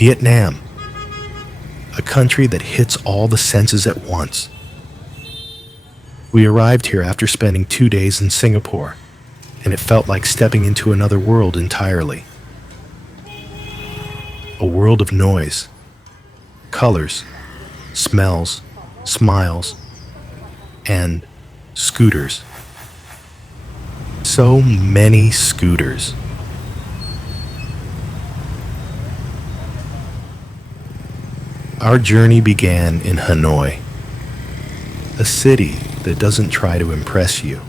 Vietnam, a country that hits all the senses at once. We arrived here after spending 2 days in Singapore, and it felt like stepping into another world entirely. A world of noise, colors, smells, smiles, and scooters. So many scooters. Our journey began in Hanoi, a city that doesn't try to impress you.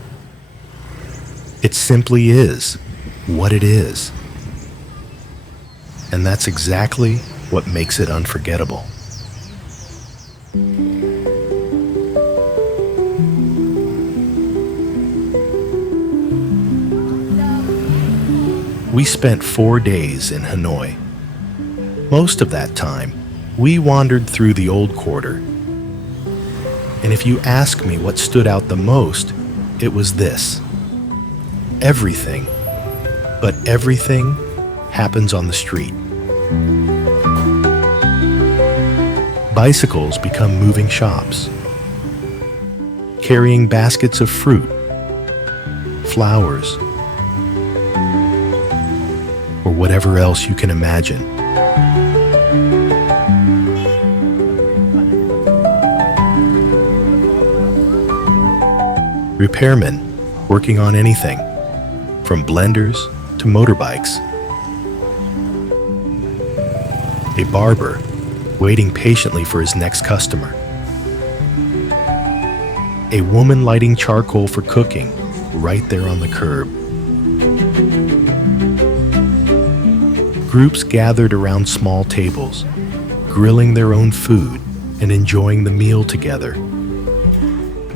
It simply is what it is. And that's exactly what makes it unforgettable. We spent 4 days in Hanoi. Most of that time, we wandered through the old quarter. And if you ask me what stood out the most, it was this. Everything, but everything, happens on the street. Bicycles become moving shops, carrying baskets of fruit, flowers, or whatever else you can imagine. Repairmen working on anything, from blenders to motorbikes. A barber waiting patiently for his next customer. A woman lighting charcoal for cooking right there on the curb. Groups gathered around small tables, grilling their own food and enjoying the meal together.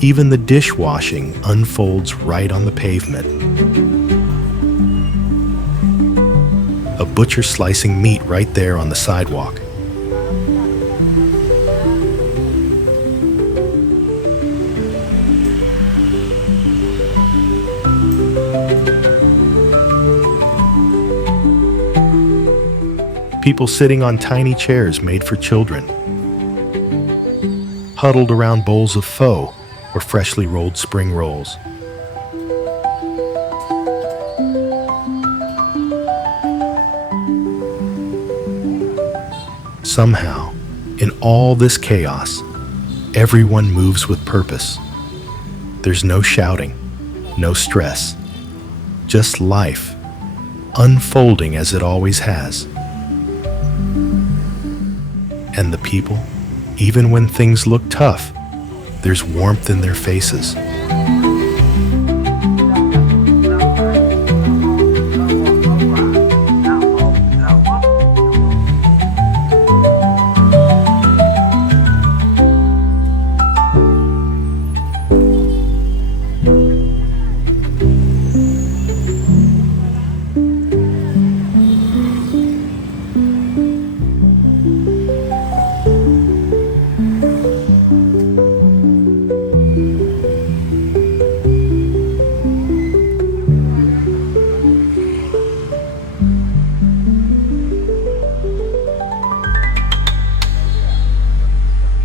Even the dishwashing unfolds right on the pavement. A butcher slicing meat right there on the sidewalk. People sitting on tiny chairs made for children, huddled around bowls of pho or freshly rolled spring rolls. Somehow, in all this chaos, everyone moves with purpose. There's no shouting, no stress, just life, unfolding as it always has. And the people, even when things look tough, there's warmth in their faces.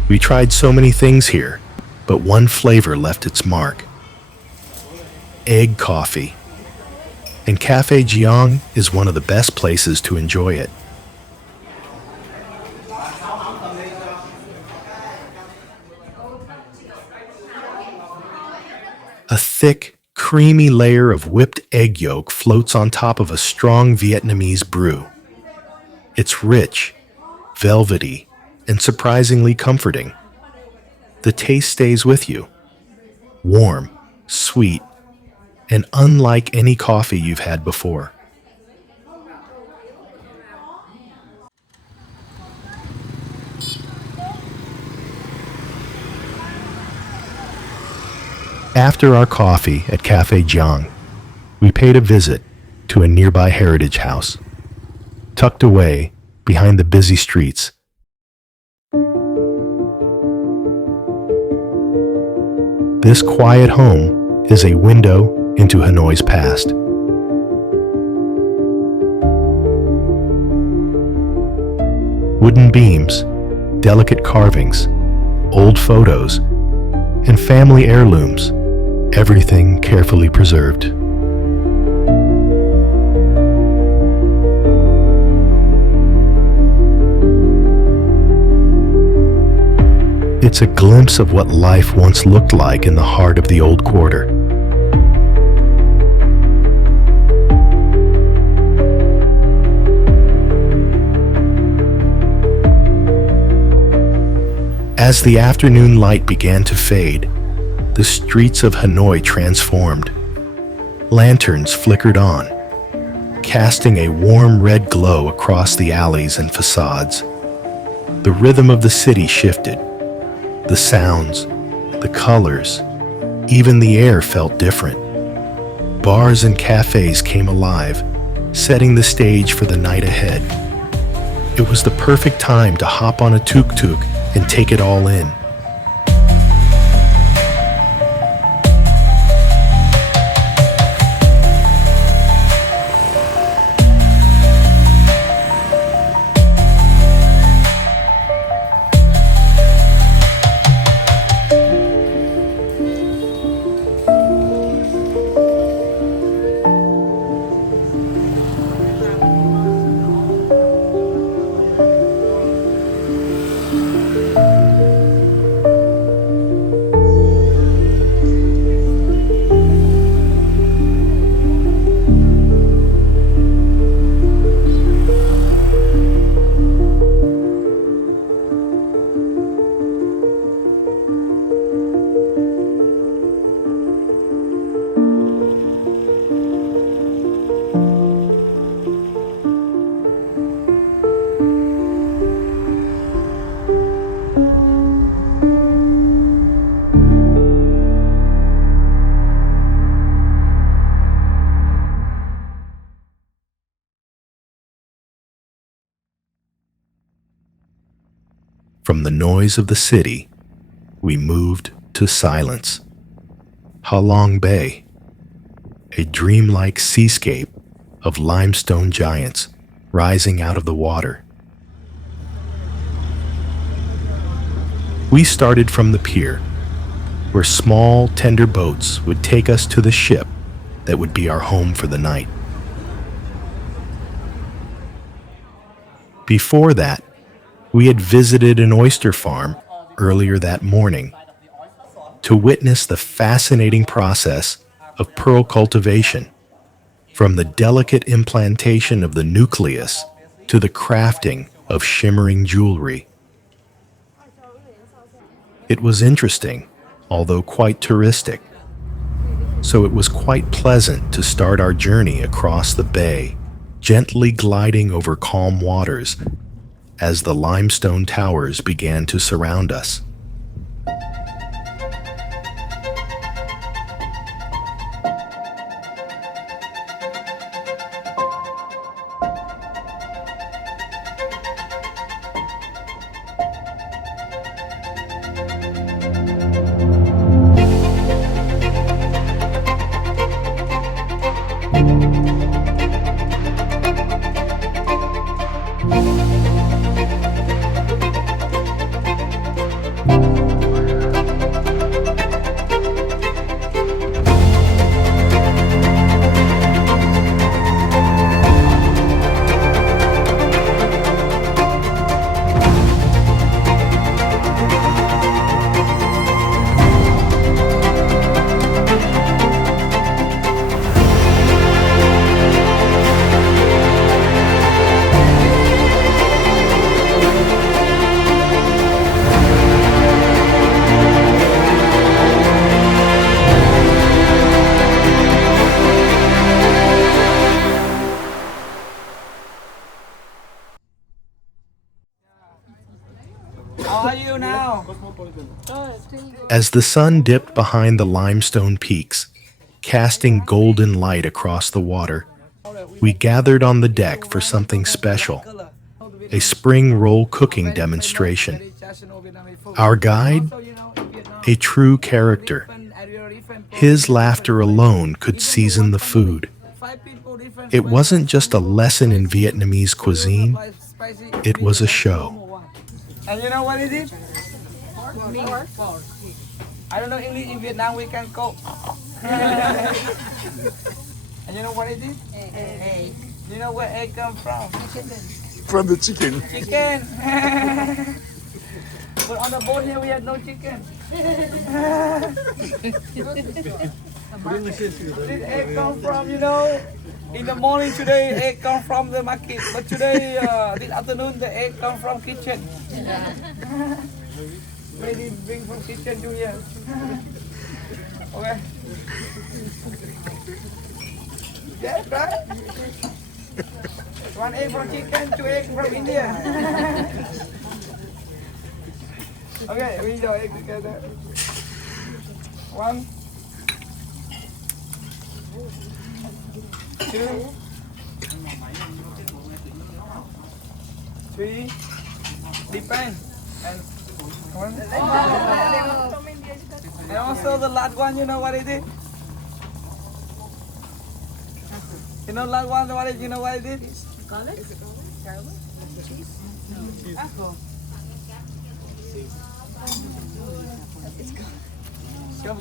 We tried so many things here, but one flavor left its mark. Egg coffee. And Cafe Jiang is one of the best places to enjoy it. A thick, creamy layer of whipped egg yolk floats on top of a strong Vietnamese brew. It's rich, velvety, and surprisingly comforting. The taste stays with you. Warm, sweet, and unlike any coffee you've had before. After our coffee at Cafe Jiang, we paid a visit to a nearby heritage house, tucked away behind the busy streets. This quiet home is a window into Hanoi's past. Wooden beams, delicate carvings, old photos, and family heirlooms, everything carefully preserved. It's a glimpse of what life once looked like in the heart of the old quarter. As the afternoon light began to fade, the streets of Hanoi transformed. Lanterns flickered on, casting a warm red glow across the alleys and facades. The rhythm of the city shifted. The sounds, the colors, even the air felt different. Bars and cafes came alive, setting the stage for the night ahead. It was the perfect time to hop on a tuk-tuk and take it all in. From the noise of the city, we moved to silence. Halong Bay, a dreamlike seascape of limestone giants rising out of the water. We started from the pier, where small, tender boats would take us to the ship that would be our home for the night. Before that, we had visited an oyster farm earlier that morning to witness the fascinating process of pearl cultivation, from the delicate implantation of the nucleus to the crafting of shimmering jewelry. It was interesting, although quite touristic, so it was quite pleasant to start our journey across the bay, gently gliding over calm waters as the limestone towers began to surround us. How are you now? As the sun dipped behind the limestone peaks, casting golden light across the water, we gathered on the deck for something special, a spring roll cooking demonstration. Our guide, a true character. His laughter alone could season the food. It wasn't just a lesson in Vietnamese cuisine, spicy. It was a show. And you know what it is? I don't know English. In Vietnam we can cook. And you know what it is? Egg. You know where egg come from? From the chicken. Chicken. But on the boat here we have no chicken. This egg come from, you know, in the morning today egg come from the market, but today this afternoon the egg come from kitchen. Maybe bring from kitchen to here. Okay. Yes, right? One egg from chicken, two eggs from India. Okay, we eat our egg together. One, two, three, depend, and one. And also the last one, you know what it is? You know last one, what it? You know what it is? Garlic?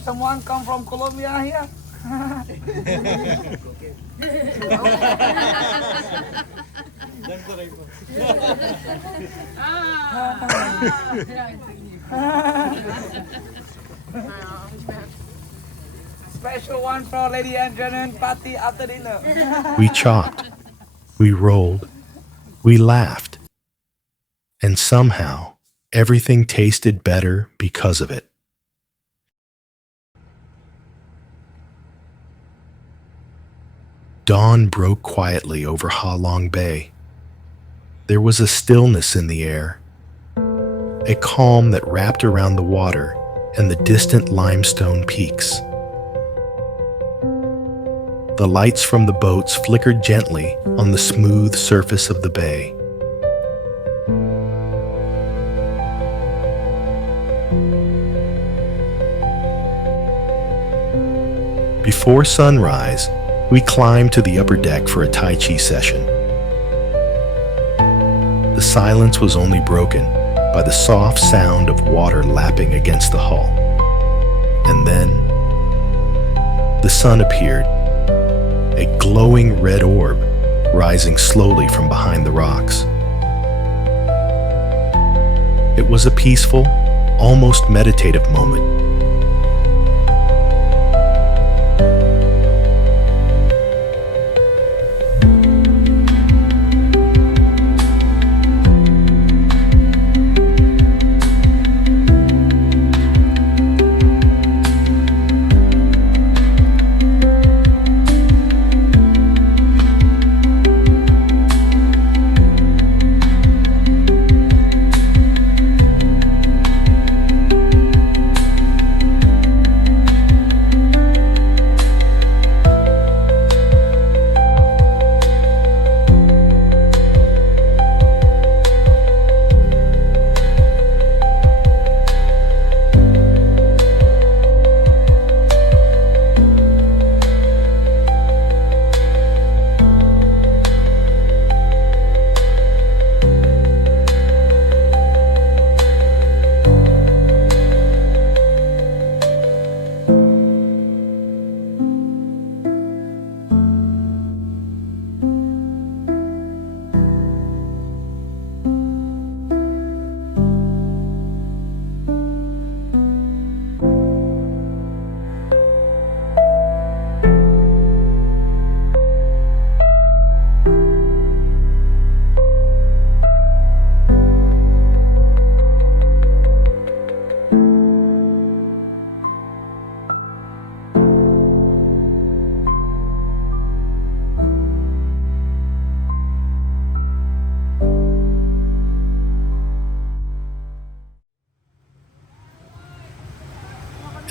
Someone come from Colombia here? Special one for lady and gentlemen party after dinner. We chopped, we rolled, we laughed, and somehow everything tasted better because of it. Dawn broke quietly over Ha Long Bay. There was a stillness in the air, a calm that wrapped around the water and the distant limestone peaks. The lights from the boats flickered gently on the smooth surface of the bay. Before sunrise, we climbed to the upper deck for a Tai Chi session. The silence was only broken by the soft sound of water lapping against the hull. And then the sun appeared, a glowing red orb rising slowly from behind the rocks. It was a peaceful, almost meditative moment.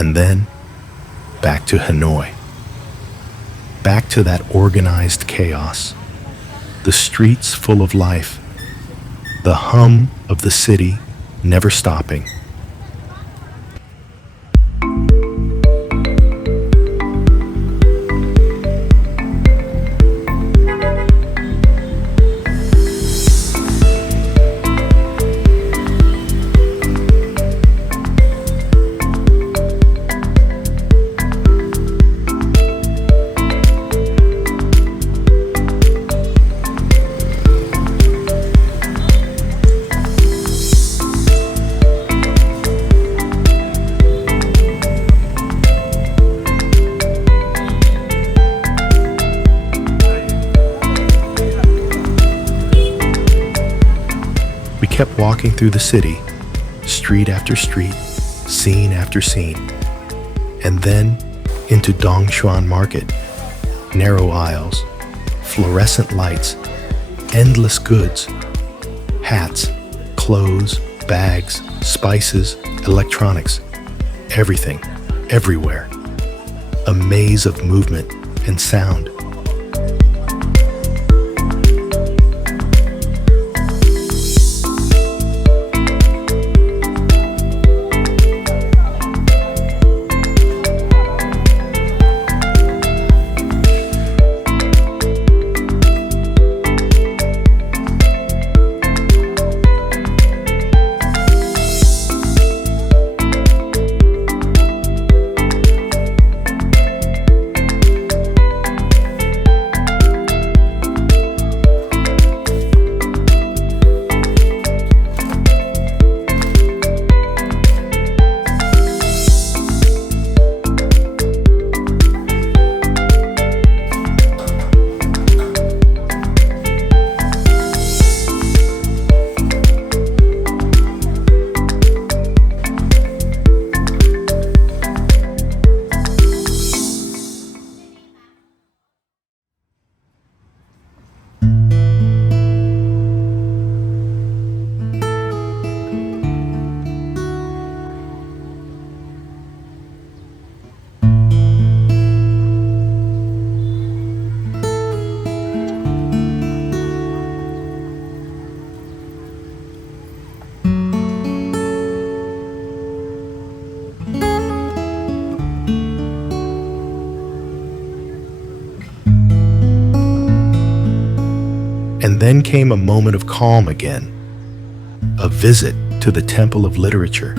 And then, back to Hanoi. Back to that organized chaos. The streets full of life. The hum of the city never stopping. kept walking through the city, street after street, scene after scene, and then into Dongshuan Market. Narrow aisles, fluorescent lights, endless goods, hats, clothes, bags, spices, electronics, everything, everywhere. A maze of movement and sound. And then came a moment of calm again, a visit to the Temple of Literature,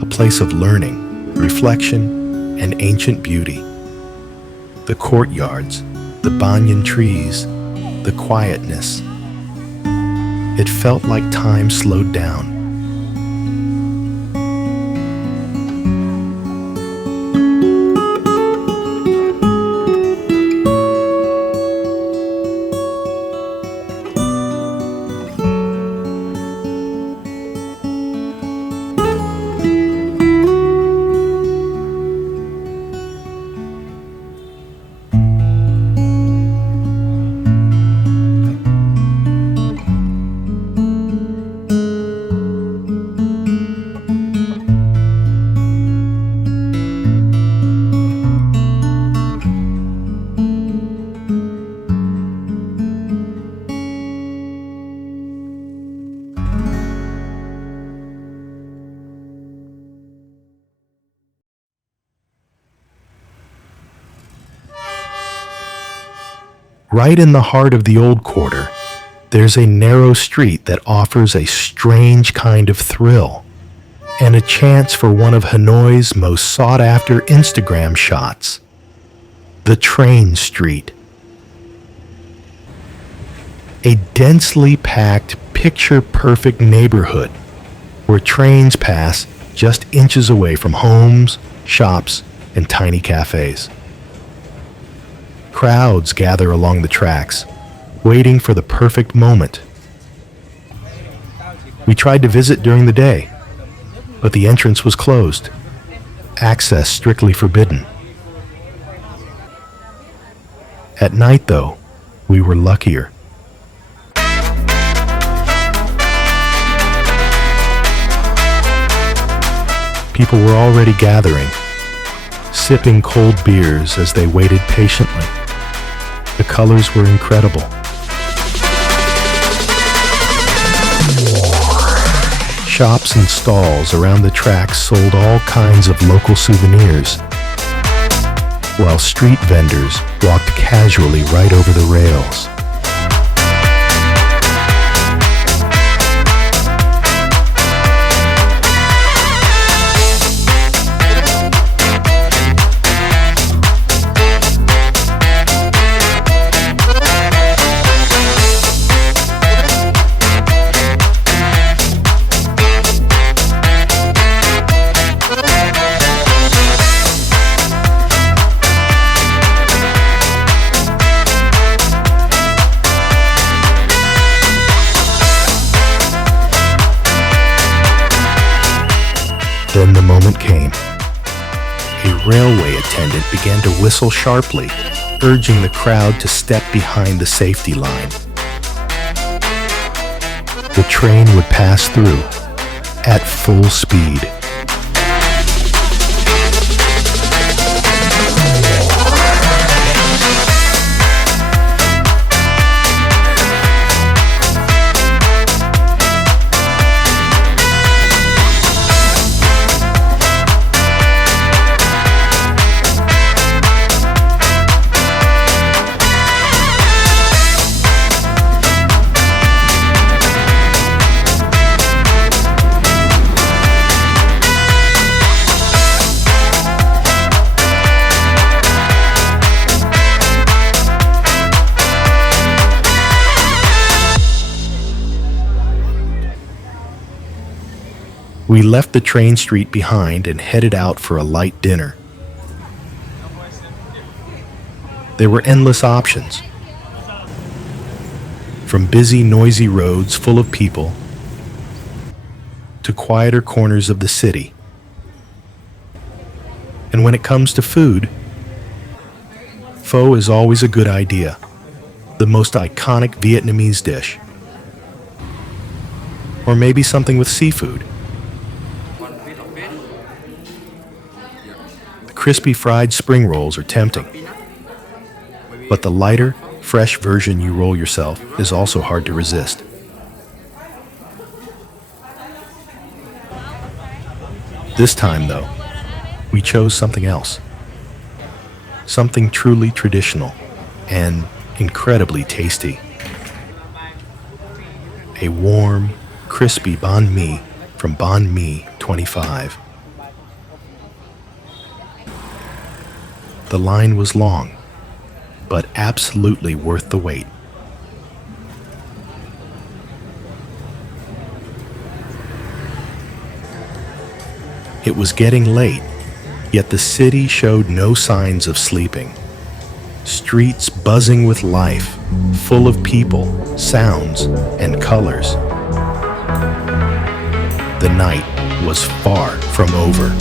a place of learning, reflection, and ancient beauty. The courtyards, the banyan trees, the quietness. It felt like time slowed down. Right in the heart of the old quarter, there's a narrow street that offers a strange kind of thrill and a chance for one of Hanoi's most sought-after Instagram shots, the train street. A densely packed, picture-perfect neighborhood where trains pass just inches away from homes, shops, and tiny cafes. Crowds gather along the tracks, waiting for the perfect moment. We tried to visit during the day, but the entrance was closed, access strictly forbidden. At night, though, we were luckier. People were already gathering, sipping cold beers as they waited patiently. The colors were incredible. Shops and stalls around the tracks sold all kinds of local souvenirs, while street vendors walked casually right over the rails. Then the moment came. A railway attendant began to whistle sharply, urging the crowd to step behind the safety line. The train would pass through at full speed. We left the train street behind and headed out for a light dinner. There were endless options. From busy, noisy roads full of people to quieter corners of the city. And when it comes to food, pho is always a good idea, the most iconic Vietnamese dish. Or maybe something with seafood. Crispy fried spring rolls are tempting, but the lighter, fresh version you roll yourself is also hard to resist. This time, though, we chose something else. Something truly traditional and incredibly tasty. A warm, crispy banh mi from Banh Mi 25. The line was long, but absolutely worth the wait. It was getting late, yet the city showed no signs of sleeping. Streets buzzing with life, full of people, sounds, and colors. The night was far from over.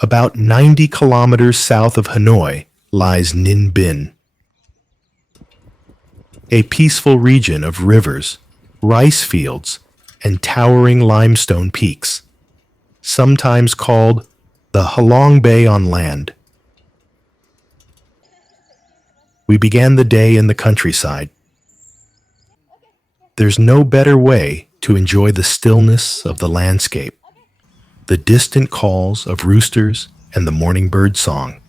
About 90 kilometers south of Hanoi lies Ninh Binh, a peaceful region of rivers, rice fields, and towering limestone peaks, sometimes called the Halong Bay on land. We began the day in the countryside. There's no better way to enjoy the stillness of the landscape, the distant calls of roosters and the morning bird song,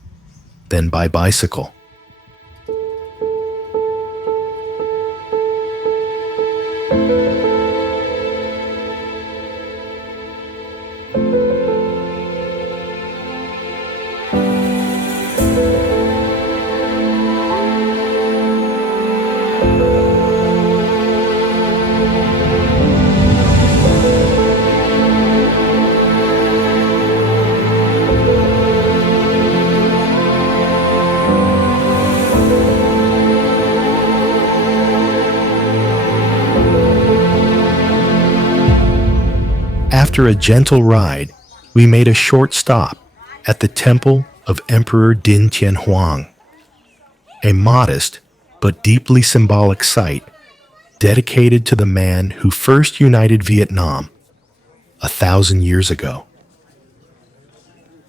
than by bicycle. After a gentle ride, we made a short stop at the temple of Emperor Dinh Tien Huang, a modest but deeply symbolic site dedicated to the man who first united Vietnam 1,000 years ago.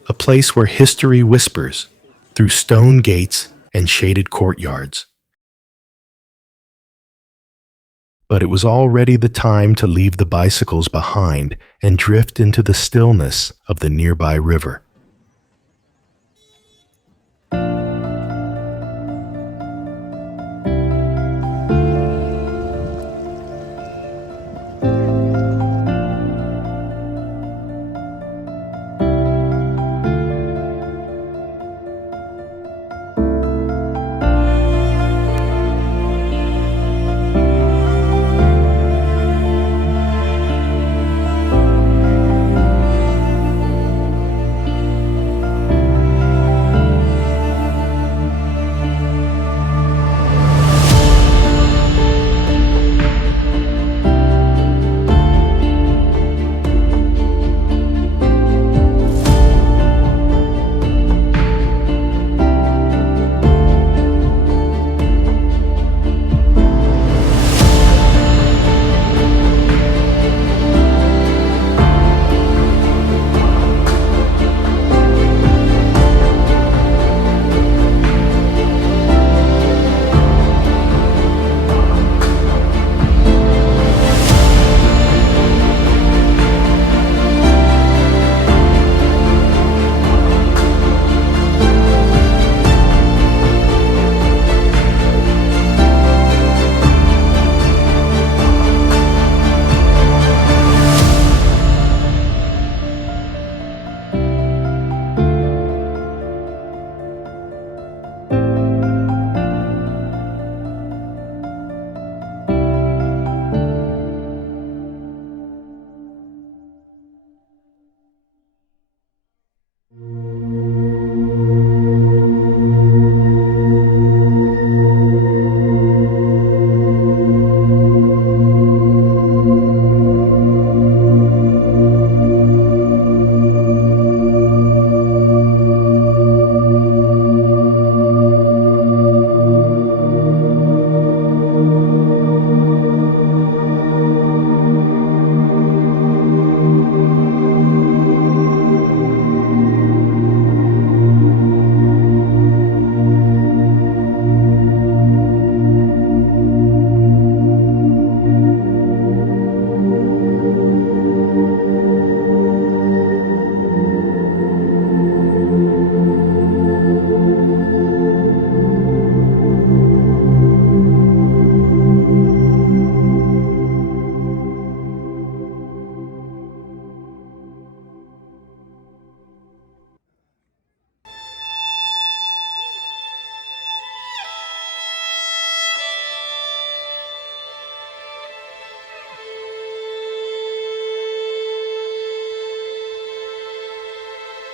A place where history whispers through stone gates and shaded courtyards. But it was already the time to leave the bicycles behind and drift into the stillness of the nearby river.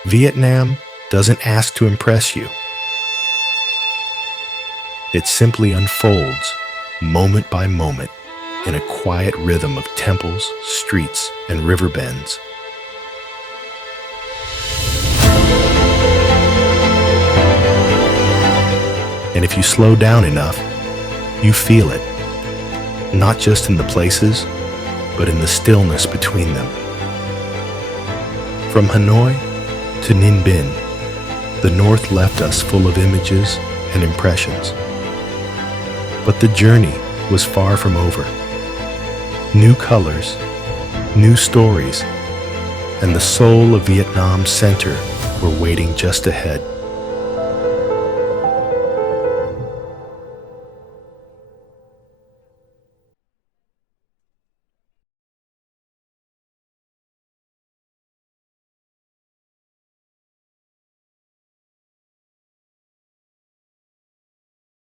Vietnam doesn't ask to impress you. It simply unfolds, moment by moment, in a quiet rhythm of temples, streets, and river bends. And if you slow down enough, you feel it, not just in the places, but in the stillness between them. From Hanoi to Ninh Binh, the North left us full of images and impressions. But the journey was far from over. New colors, new stories, and the soul of Vietnam's center were waiting just ahead.